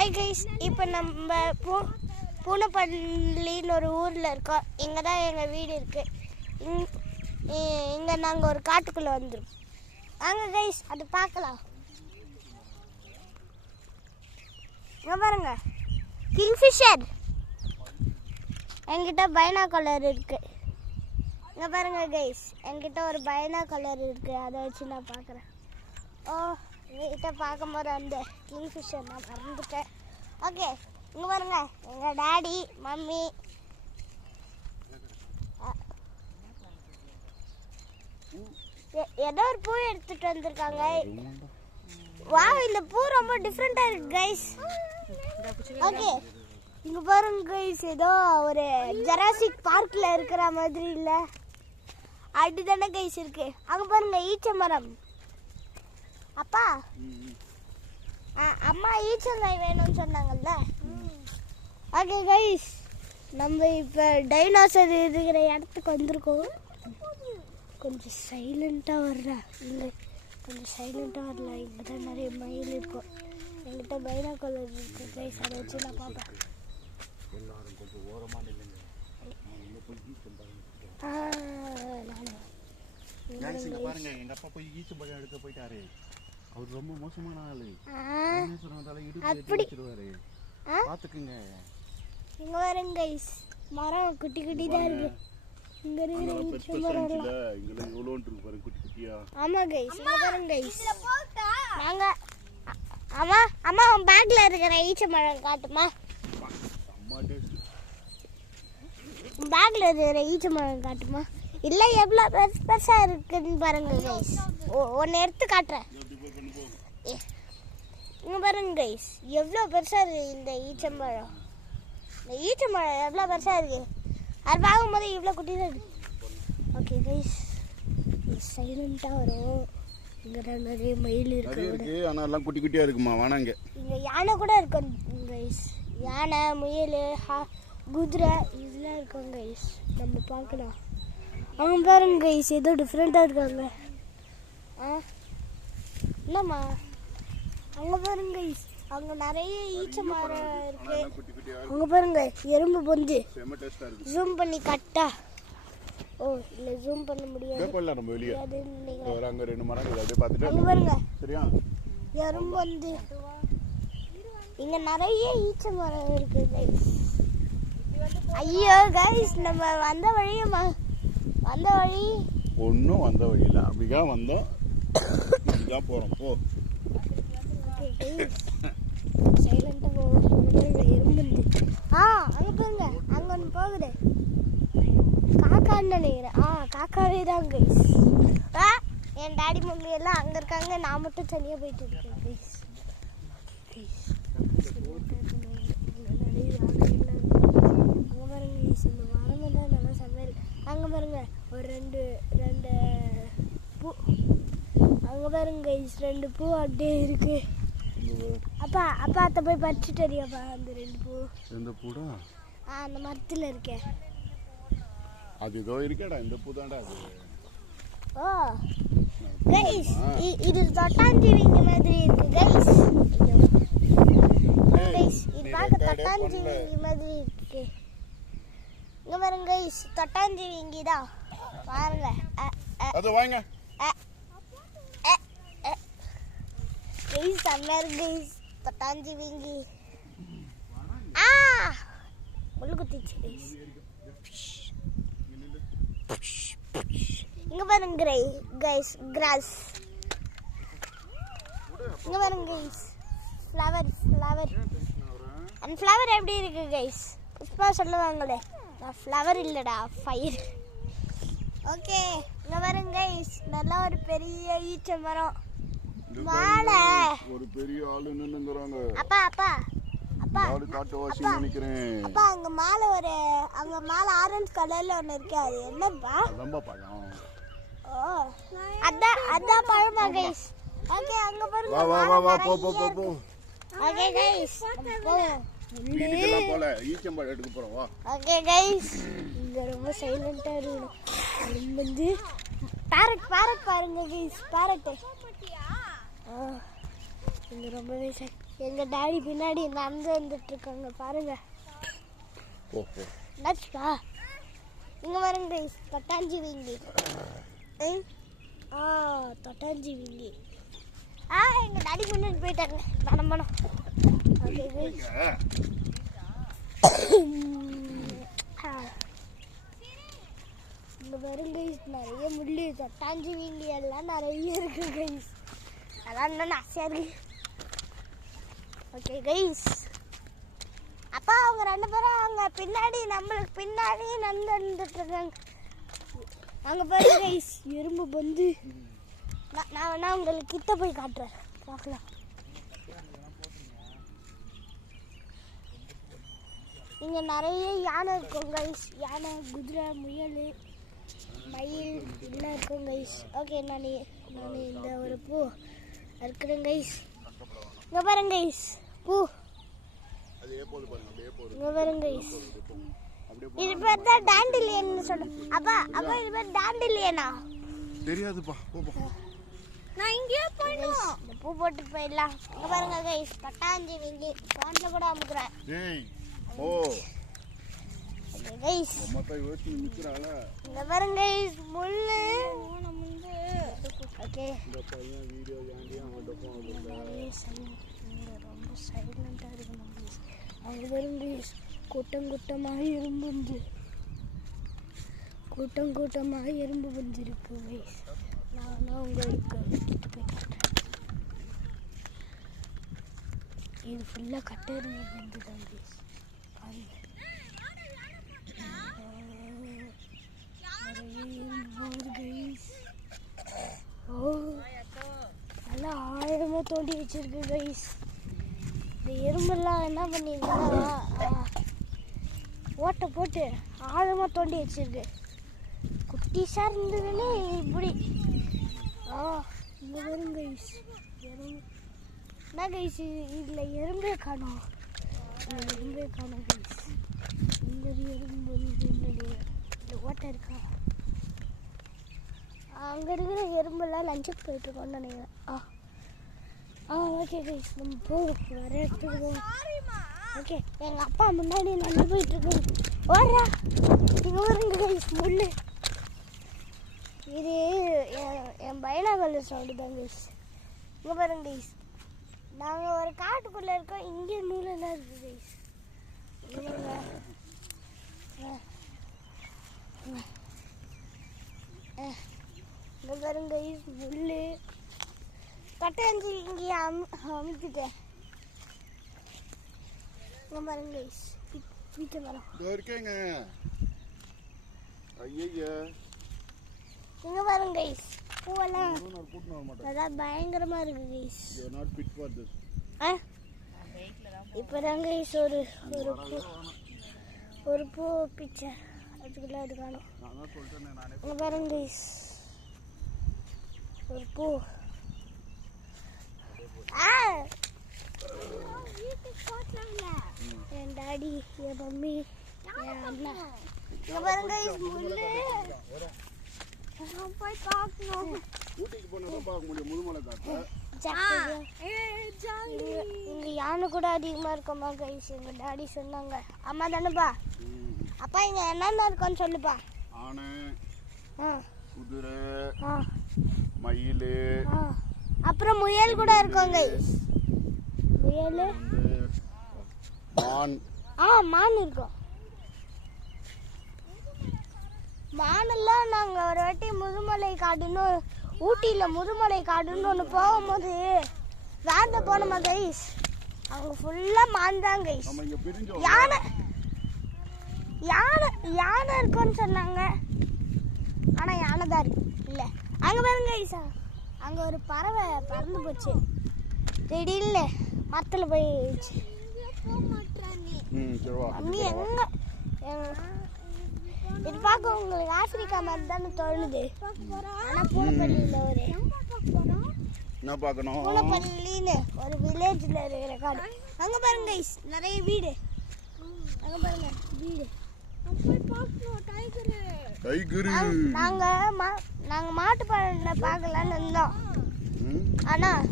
Hi guys, இப்போ நம்ம பூனப்பள்ளின்னு ஒரு ஊரில் இருக்கோம். இங்கே தான் எங்கள் வீடு இருக்குது. இங்கே நாங்கள் ஒரு காட்டுக்குள்ளே வந்துடும். வாங்க கைஸ், அது பார்க்கலாம். இங்கே பாருங்க, கிங்ஃபிஷர். என்கிட்ட பைனாகுலர் இருக்குது. இங்கே பாருங்க கைஸ், என்கிட்ட ஒரு பைனாகுலர் இருக்குது. அதை வச்சு நான் பார்க்குறேன். வீட்டை பார்க்கும்போது அந்த கிங்ஃபிஷர் நான் மறந்துட்டேன். ஓகே, இங்கே பாருங்க, எங்கள் டாடி மம்மி ஏதோ ஒரு பூ எடுத்துட்டு வந்திருக்காங்க. வா, இந்த பூ ரொம்ப டிஃப்ரெண்டா இருக்கு கைஸ். ஓகே, இங்க பாருங்க கைஸ், ஏதோ ஒரு ஜராசிக் பார்க்ல இருக்கிற மாதிரி இல்ல, அப்படிதானே கைஸ் இருக்கு. அங்க பாருங்க, ஈச்ச மரம். அப்பா, அம்மா ஈச்சங்காய் வேணும்னு சொன்னாங்கல்ல. ஓகே கைஸ், நம்ம இப்போ டைனோசர் இருக்கிற இடத்துக்கு வந்திருக்கோம். கொஞ்சம் சைலண்ட்டாக வர்றா, இல்லை கொஞ்சம் சைலண்ட்டாக வரல. இங்கே தான் நிறைய மயில் இருக்கும். என்கிட்ட பைனாகுலர் இருக்கு கைஸ், அதை வச்சு நான் பார்ப்பேன். பாருங்க, எங்க அப்பா போய் ஈச்ச பழம் எடுக்க போயிட்டாரு. அவர் ரொம்ப மோசமான ஆளு. பாத்துக்குங்க. இங்க பாருங்க கைஸ், மரம் குட்டி குட்டி தான் இருக்கு. இங்க இருக்கு மரம் இங்க எவ்வளவு இருக்கு பாருங்க, குட்டி குட்டியா. ஆமா கைஸ், இங்க பாருங்க கைஸ், நாங்க அம்மா அம்மா உன் பேக்ல இருக்கிற ஈச்ச மரம் காட்டுமா. அம்மா டேஸ்ட். உன் பேக்ல இருக்கிற ஈச்ச மரம் காட்டுமா. இல்ல எவ்வளவு பெருசா இருக்குன்னு பாருங்க கைஸ். ஒன்னு எடுத்து காட்டுறேன். இங்க பாருங்க கைஸ், எவ்வளோ பெருசா இருக்கு இந்த ஈச்சம்பழம். இந்த ஈச்சம்பழம் எவ்வளோ பெருசா இருக்கு. அது பார்க்கும்போது இவ்வளோ குட்டி தான் இருக்கு. ஓகே கைஸ், சைலண்டா வரும். இங்க நிறைய மயில் இருக்கு. ஆனா எல்லாம் குட்டி குட்டியா இருக்குமா. வானாங்க, இங்க யானை கூட இருக்கும் கைஸ். யானை, முயல், குதிரை இதெல்லாம் இருக்கும் கைஸ். நம்ம பார்க்கலாம். அவங்க பாருங்க கைஸ், ஏதோ டிஃப்ரெண்டா இருக்காங்க. இல்லம்மா, அங்க பாருங்க கைஸ், அங்க நிறைய ஈச்ச மரம் இருக்கு. அங்க பாருங்க, எறும்பு பொந்து. ஜூம் பண்ணி கட்டா. ஓ, இல்ல ஜூம் பண்ண முடியாது. நம்ம வெளிய அங்க ரெண்டு மரம் இருக்கு, அப்படியே பார்த்துட்டு அங்க பாருங்க. சரியா, எறும்பு வந்து இங்க நிறைய ஈச்ச மரம் இருக்கு கைஸ். ஐயோ கைஸ், நம்ம வந்த வழி ஒன்றும் வந்த வழி இல்லை, அப்படிதான் வந்தோம், இதுதான் போகிறோம். போ சைலண்டா போகும். எறும்பு அங்க பாருங்க, அங்க ஒன்று போகுது. காக்கான்னு நினைக்கிறேன். காக்காவே தான் கைஸ். என் டாடி மம்மி எல்லாம் அங்க இருக்காங்க, நான் மட்டும் தனியா போயிட்டு இருக்கேன் கைஸ். அங்க பாருங்க கைஸ், இந்த மரம் தான் நல்லா சமையல். அங்க பாருங்க, ஒரு ரெண்டு பூ. அங்க பாருங்க கைஸ், 2 பூ அப்படியே இருக்கு. அப்பா அத்தை போய் பறிச்சுட்டு வரியாப்பா அந்த 2 பூ. எந்த பூடா? அந்த மரத்துல இருக்கே. அது ஏதோ இருக்கேடா, இந்த பூ தான்டா அது. ஓ கைஸ், இது தொட்டாஞ்சிவிங்க மாதிரி இருக்கு கைஸ். கைஸ், இது பார்க்க தொட்டாஞ்சிவிங்க மாதிரி இருக்கு. இங்க பாருங்க கைஸ், தொட்டாஞ்சிவிங்க தான் பாருங்க. அது வாங்க கைஸ், செம்மையா இருக்கு கைஸ், தொட்டாஞ்சிவிங்கி. முள்ளு குத்திச்சு கைஸ். இங்க பாருங்க கைஸ், கிராஸ். இங்க பாருங்க கைஸ், ஃப்ளவர். அந்த ஃப்ளவர் எப்படி இருக்கு கைஸ்? புஷ்பா சொல்லுவாங்களே, நான் ஃப்ளவர் இல்லடா, ஃபயர். ஓகே, இங்க பாருங்க கைஸ், நல்லா ஒரு பெரிய ஈச்ச மரம். மாலை ஒரு பெரிய ஆளு நின்னுங்கறாங்க. அப்பா காட்டுவாசி நினைக்கிறேன். அப்பா, அங்க மாலை ஆரஞ்சு கலர்ல ஒன்னு இருக்கு, அது என்னப்பா? அதான் பழம். ஓ, அதான் பழமா கைஸ். ஓகே, அங்க பாருங்க. வா போ. ஓகே கைஸ், வீட்டுக்குலாம் போல ஈச்சம்பழம் எடுக்க போறோம். வா. ஓகே கைஸ், இங்க ரொம்ப சைலண்டா இருக்கு. வந்து பேரட் பாருங்க கைஸ், பேரட். இங்க ரொம்பவே எங்க டாடி பின்னாடி நடந்து வந்துட்டு இருக்காங்க பாருங்க. ஓஹோ என்னாச்சுக்கா? இங்க பாருங்க guys, தொட்டாஞ்சி வீங்கி. தொட்டாஞ்சி வீங்கி. எங்க டாடி முன்னாடி போயிட்டாங்க. பணம் ஓகே guys. இங்க பாருங்க guys, நிறைய முள்ளு தொட்டாஞ்சி வீங்கி எல்லாம் நிறைய இருக்கு guys. அதான் இன்னும் ஆசையா இருக்கு. ஓகே கைஸ், அப்பா அவங்க 2 பேரும் அவங்க பின்னாடி நம்மளுக்கு பின்னாடி நடந்துட்டு இருக்காங்க. அங்கே பாருங்க கைஸ், எறும்பு வந்து நான் வேணா உங்களுக்கு கிட்ட போய் காட்டுறேன், பார்க்கலாம். இங்கே நிறைய யானை இருக்கும் கைஸ். யானை, குதிரை, முயல், மயில் எல்லாம் இருக்கும் கைஸ். ஓகே, நான் இந்த ஒரு பூ இருக்கிறேன் கைஸ். இங்கே பாருங்க கைஸ், பூ இங்கே பாருங்க கைஸ். இது பேர் தான் டாண்டிலியன் சொல்றேன். அப்பா இது பேர் டாண்டிலியனா? தெரியாதுப்பா. நான் இங்கேயே போயிடும். இந்த பூ போட்டு போயிடலாம். இங்கே பாருங்க கைஸ், பட்டாஞ்சி வீங்கி காண்டில் கூட அமுக்குறேன். கைஸ் இங்கே பாருங்க கைஸ், முள்ளு. ஓகே, ரொம்ப சைலண்டாக இருக்கணும் ப்ளீஸ். அங்கே பாருங்க கைஸ், கூட்டமாக எறும்பு வந்துருக்கு கைஸ். நான் உங்களுக்கு விட்டுட்டு போய் காட்டுறேன். இது ஃபுல்லாக கட்டெரும்பு வந்து தான் கைஸ். பாருங்க, நிறைய எறும்பு போகுது கைஸ். நல்லா ஆழமாக தோண்டி வச்சிருக்கு கைஸ். இந்த எறும்பெல்லாம் என்ன பண்ணிருக்குன்னா ஓட்டை போட்டு ஆழமாக தோண்டி வச்சிருக்கு. குட்டிஸாக இருந்ததுன்னு இப்படி. இங்கே வரும் கைஸ் எறும்பு. என்ன கைஸ், இதில் எறும்பே காணோம். கைஸ். இந்த எறும்பு இந்த ஓட்டை இருக்கா? அங்கே இருக்கிற எறும்பெல்லாம் லஞ்சுக்கு போயிட்டுருக்கோன்னு நினைக்கிறேன். ஓகே கைஸ், நம்ம போவோம், வேறு இடத்துக்கு போவோம். ஓகே, எங்கள் அப்பா முன்னாடி நடந்து போயிட்டுருக்கோம். ஓடுறா, இங்கே வருங்க கைஸ் முள்ளு. இது என் பைனாகுலர் சவுண்டு தான் கைஸ். இங்கே பாருங்க கைஸ், நாங்கள் ஒரு காட்டுக்குள்ளே இருக்கோம். இங்கே நூலெல்லாம் இருக்குது கைஸ். இங்கே பாருங்க கைஸ், முள்ளு கட்டாஞ்சி இங்கே அமுக்கிட்டேன். இங்கே பாருங்க கைஸ், வீட்டு மரம் இருக்கேங்க. ஐயா, இங்கே பாருங்க கைஸ், பூவெல்லாம் அதான் பயங்கரமாக இருக்கு கைஸ். இப்போ தான் கைஸ் ஒரு பூ பிச்சை அதுக்குள்ள அது காணும். இங்கே பாருங்க கைஸ், ஒரு பூ. என் டாடி, என் மம்மி, என் அண்ணா. இங்கே பாருங்க கைஸ், முள்ளு. போய் பார்க்கணும். இங்க யானை கூட அதிகமா இருக்கமா கைஸ். எங்க டாடி சொன்னாங்க. அம்மா தானேப்பா? அப்பா இங்க என்னென்ன இருக்குன்னு சொல்லுப்பா. ஆனை, குதிரை, மயில், அப்புறம் முயல் கூட இருக்கும் கைஸ். முயல், மான். மான் இருக்கும். மானெல்லாம் நாங்கள் ஒரு வாட்டி முதுமலை காடுன்னு, ஊட்டியில் முதுமலை காடுன்னு ஒன்று போகும்போது வேனில் போனோமா கைஸ். அவங்க ஃபுல்லாக மான் தான் கைஸ். யானை இருக்குன்னு சொன்னாங்க, ஆனால் யானை தான் இருக்கு இல்லை. அங்கே பாருங்க கைஸா, அங்கே ஒரு பறவை பறந்து போச்சு. திடீர்னு மரத்தில் போயிடுச்சு. நீ எங்க இது பார்க்க உங்களுக்கு ஆப்பிரிக்கா மாதிரி தானே தோணுது. ஆனால் பூனப்பள்ளியில் பூனப்பள்ளின்னு ஒரு வில்லேஜில் இருக்கிற காடு. அங்கே பாருங்க கைஸ், நிறைய வீடு. அங்கே பாருங்க வீடு. நாங்கள் மாட்டு பண்ணை பார்க்கலான்னு இருந்தோம். ஆனால்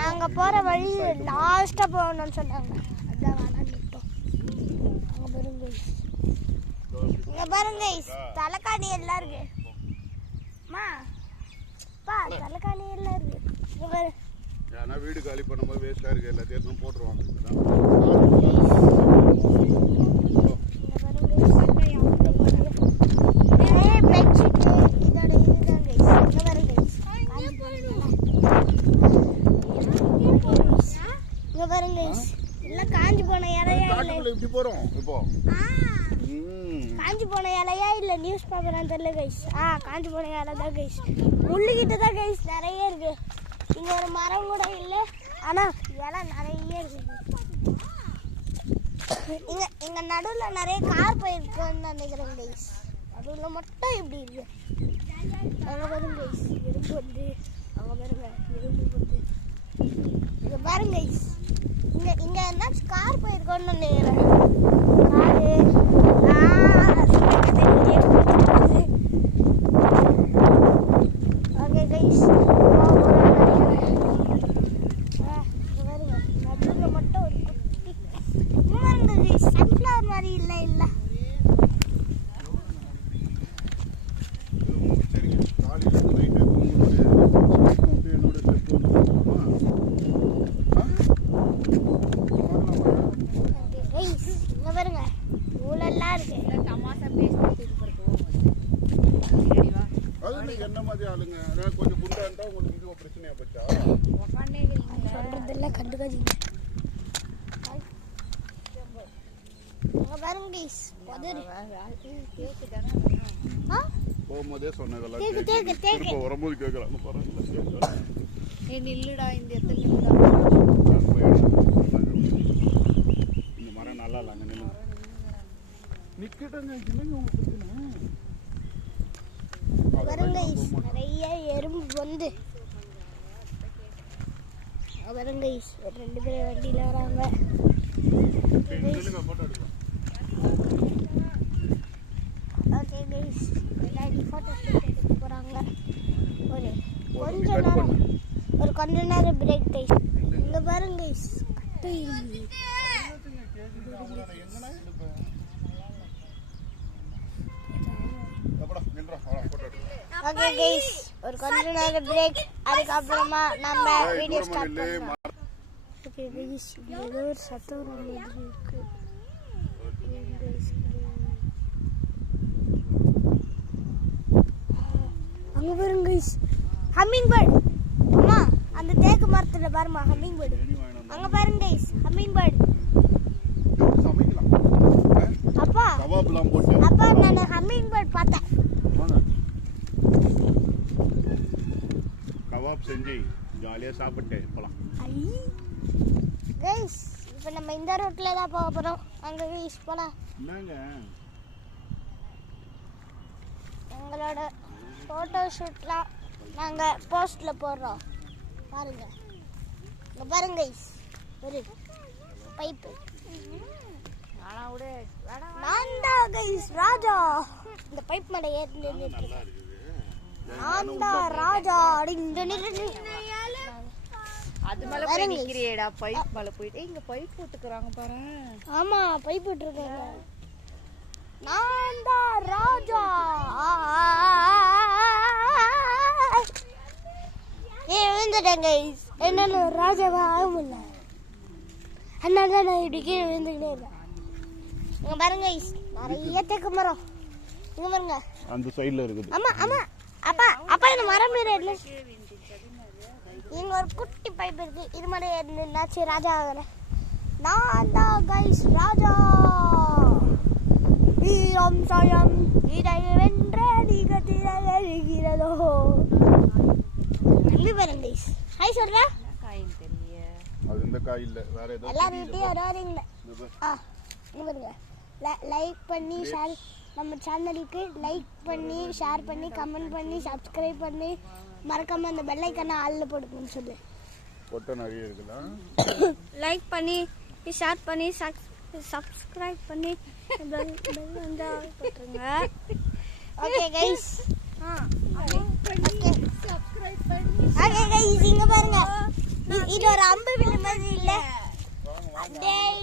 நாங்க போற வழி லாஸ்டா போகணும்னு சொன்னாங்க. அதான் வேணாம். இங்க பாருங்க தலைக்காணி எல்லாம் இருக்கு. தலைக்காணி எல்லாம் இருக்கு. இங்க பாரு. ஏன்னா வீடு காலி பண்ணும்போது வேஸ்டா இருக்கு, எல்லாத்தையும் போட்டுருவாங்க. காஞ்சி போன இலையா இல்ல நியூஸ் பேப்பர் தெரியல கைஸ். காஞ்சி போன இலை தான் கைஸ். முள்ளுகிட்ட தான் கைஸ் நிறைய இருக்கு. இங்க ஒரு மரம் கூட இல்ல, ஆனா இலை நிறைய இருக்கு. இங்க நடுவுல நிறைய கார் போயிருக்குன்னு நினைக்கிறேன் கைஸ். நடுவுல மட்டும் இப்படி இருக்கு. அங்க பாருங்க கைஸ், எறும்பு வந்து அங்க பாருங்க எறும்பு வந்து. இங்க பாருங்க கைஸ், இங்க என்னாச்சும் கார் போயிருக்கோன்னு நினைக்கிறேன். ஓகே கைஸ், நடுவுல மட்டும் ஒரு குட்டி சன்ஃப்ளவர் மாதிரி இல்ல இல்ல. பாருங்க ஊழல்லாம் இருக்கு. என்ன மாதிரி ஆளுங்க கொஞ்சம் குண்டா இருந்தா உங்களுக்கு இது பிரச்சனையா போச்சா? சொல்றதெல்லாம் கண்டுக்காதீங்க. பாருங்க போகும்போதே சொன்னதெல்லாம் வரும்போது கேட்கலாம். நில்லுடா இந்த மரம் நல்லா இல்லை, அங்கே நில்லுங்க. நிக்கட்டங்க இல்லைங்க உங்க பிரச்சனை. நிறைய எறும்பு வந்து பாருங்க ரெண்டு பேரும் வண்டியில வராங்க. ஓகே கைஸ், எல்லாரும் போட்டோ எடுக்க போறாங்க. கொஞ்ச நேரம் பிரேக் கைஸ். இங்க பாருங்க கைஸ், ஓகே கைஸ், கொஞ்ச நேரம் பிரேக். அதுக்கப்புறமா நம்ம வீடியோ ஸ்டார்ட் பண்ணலாம். ஓகே கைஸ், ஏதோ ஒரு சத்தம் இருக்கு. அங்க பாருங்க கைஸ், ஹம்மிங் பேர்ட். அம்மா அந்த தேக்கு மரத்துல பாருமா ஹம்மிங் பேர்ட். அங்க பாருங்க கைஸ், ஹம்மிங் பேர்ட். அப்பா அப்பா நான் ஹம்மிங் பேர்ட் பார்த்தேன். கபாப் செஞ்சு ஜாலியா சாப்பிட்டு போலாம். கைஸ், இப்போ நம்ம இந்த ரோட்ல தான் போக போறோம். அங்க கைஸ் போலாம். என்னங்க எங்களோட போட்டோ ஷூட்லாம் நாங்க போஸ்ட்ல போடுறோம். பாருங்க, இங்க பாருங்க கைஸ், ஒரு பைப். நான் தான் கைஸ் ராஜா. இந்த பைப் மேல ஏறி நின்னுட்டு நான் தான் ராஜா. அது மேல போய் நிக்கிறியேடா, பைப் மேல போயிட்டு இங்க பைப் போட்டுக்கறாங்க பாரு. ஆமா, பைப் போட்டுருக்காங்க. நான் தான் ராஜா. விழுந்துட்டேன் கைஸ். என்னால ராஜாவா ஆக முடியல, அதனால நான் இப்படி கீழே விழுந்துக்கிட்டே இருக்கேன். இங்க பாருங்க கைஸ், நிறைய தேக்கு மரம். இங்க பாருங்க, அந்த சைடுல இருக்குது. ஆமா ஆமா அப்பா அப்பா இந்த மரம் மேல என்ன? இங்க ஒரு குட்டி பைப் இருக்கு. இது மாதிரி என்னாச்சு ராஜா ஆகுறேன். நான் தான் கைஸ் ராஜா. வீரம் சாயம் இதை வென்ற நீகத்திலே எழுகிறதோ. எங்க பாருங்க கைஸ், ஹாய் சொல்றா. காயின் தெரியல, அது இந்த காய் இல்ல, வேற ஏதோ. எல்லாரும் வீட்லயே வரீங்க. இங்க பாருங்க, லைக் பண்ணி ஷேர், நம்ம சேனலுக்கு லைக் பண்ணி ஷேர் பண்ணி கமெண்ட் பண்ணி சப்ஸ்கிரைப் பண்ணி மறக்காம அந்த பெல் ஐகானை ஆல்ல போடுங்கன்னு சொல்லு. போட்டோ நிறைய இருக்குல. லைக் பண்ணி ஷேர் பண்ணி சப்ஸ்கிரைப் பண்ணி பெல் வந்து போட்டுருங்க. ஓகே கைஸ், லைக் பண்ணி சப்ஸ்கிரைப் ஓகே கைஸ் இங்க பாருங்க இது ஒரு அம்பு வில்லு மாதிரி இல்ல டேய்